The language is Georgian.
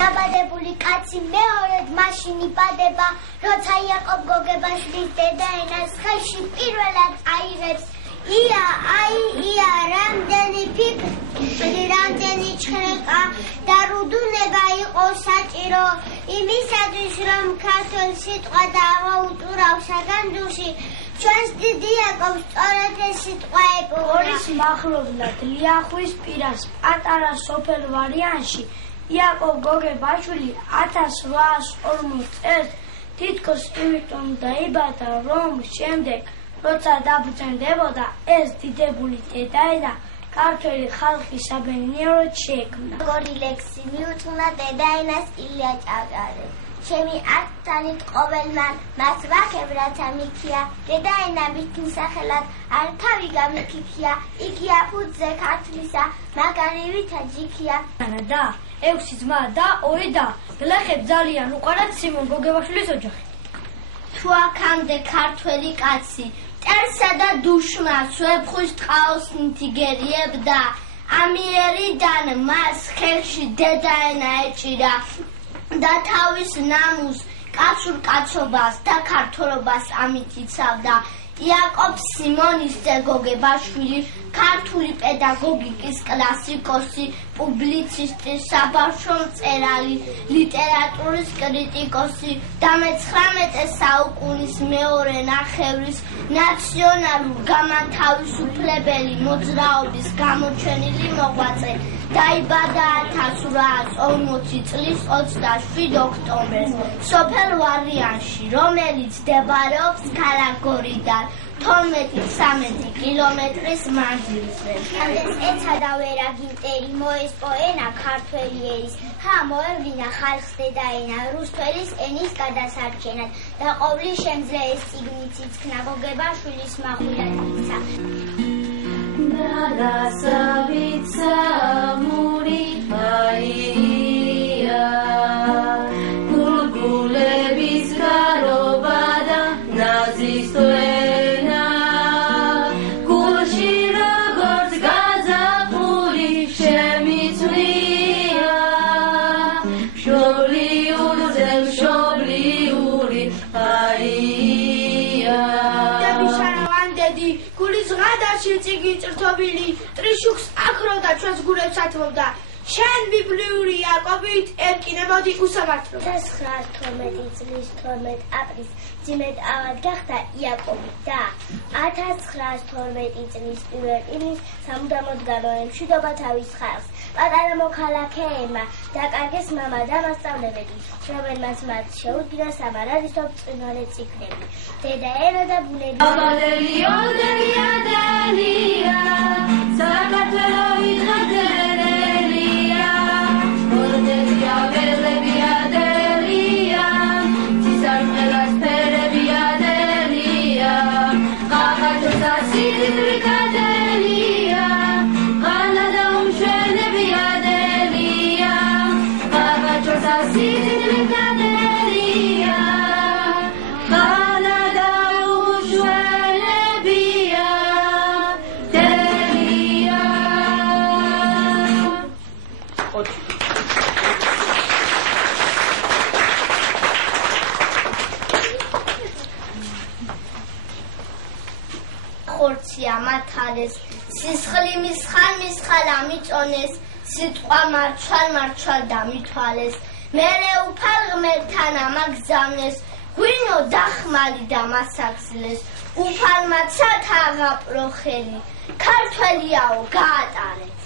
დაბადებული კაცი მეორედ მაშინ იბადება, როცა იაკობ გოგებაშვილის დედა ენას ხელში პირველად აიღებს. ია, რამდენი ფიქრი, რამდენი ჩხრეკა და რუდუნება იყოს საჭირო იმისათვის, რომ ქართულ სიტყვა დავაუტურავ საგანძურში. ჩვენს დიდი იაკობს სწორედ ეს სიტყვა ეპოვა. ორის მახლობლად ლიახვის პირას პატარა სოფელ ვარიანში იაკობ გოგებაშვილი 1840 წელს თითქოს იმიტომ დაიბადა, რომ შემდეგ როცა დაბრძენდებოდა ეს დიდებული დედაენა ქართველი ხალხის საბედნიეროდ შეექმნა. როგორი ლექსი მიუძღვნა დედაენას ილია ჭავჭავაძემ. ჩემი ართალით ყოველმან მას ვახებ რაცა მიქია, დედაენა მით სახელად არ თავი გამიქიქია, იგი აფუძზე ქართლისა, მაგარი ვითა ჯიქია. და 6 ძმა და 2 და გლეხებ ძალიან უყარათ სიმონ გოგებაშვილის ოჯახი. თუ აქამდე ქართველი კაცი წერსა და დუშმას ვეფხვის ტყაოს ნთიგერიებდა, ამიერიდან მას ხელში დედაენა ეჭირა და თავის ნამუს, კაცურ კაცობას და ქართველობას ამით იცავდა. იაკობ სიმონის ძე გოგებაშვილი ქართული პედაგოგიკის კლასიკოსი, პუბლიცისტი, საბავშვო მწერალი, ლიტერატურის კრიტიკოსი და მე-19 საუკუნის მეორე ნახევრის ნაციონალურ გამათავისუფლებელი მოძრაობის გამოჩენილი მოღვაწე. დაიბადა 1840 წლის 27 ოქტომბერს სოფელ ვარიანში, რომელიც მდებარეობს ქალაქ გორიდან 12-13 კილომეტრის მანძილზე. ამდენს ეცადა ვერაგინტერი მოესპო ენა ქართველი ერის, მოევლინა ხალხს დედაენა რუსთველის ენის გადასარჩენად და ყოვლის შემძლე ეს წიგნიც იცქნა გოგებაშვილის მახვილადიცა. ნაგასავიცა მური აია გულგულების გარობა და ნაზის თვენა გულში როგორც გაზაფხული შემიცვლია მშობლიურზე მშობლიური აია დედი გულის ღადაში წიგი ჭრთობილი ტრიშუქს აქროდა ჩვენს გულებს ათმობდა. შენ ბიბლიური იაკობით ერკინებოდი უსამართლო. 1912 წლის 12 აპრილს ძიმედ ავად გახდა იაკობი და 1912 წლის 1 ივნისს სამუდამოდ გამოემშვიდობა თავის ხალხს. პატარა მოქალაქეებმა დაკარგეს მამა და მასწავლებელი, რომელმაც მათ შეუდგინა სამარადისო ბრწყინვალე წიგნები. დედაენა და ბუნები. აბადელია საქართველო ვიღაძერელია ორდენია ველებია დელია ცისარტყელას ფერებია დელია ყაყაჩოსა სიდრიკადელია ყანა და უმშვენებია დელია ყაყაჩოსა სიდრიკადელია ყანა და უმშვენებია დელია. ხორცია მათალეს, სისხლი მისხალ ამიწონეს, სიტყვა მარჩალ დამითვალეს, მერე უფალ ღმერთთან ამაგზავნეს, ღვინო დახმალი და მასაგზლეს, უფალმა ცათა აღაპრო ხელი, ქართველიაო გაატარეთ.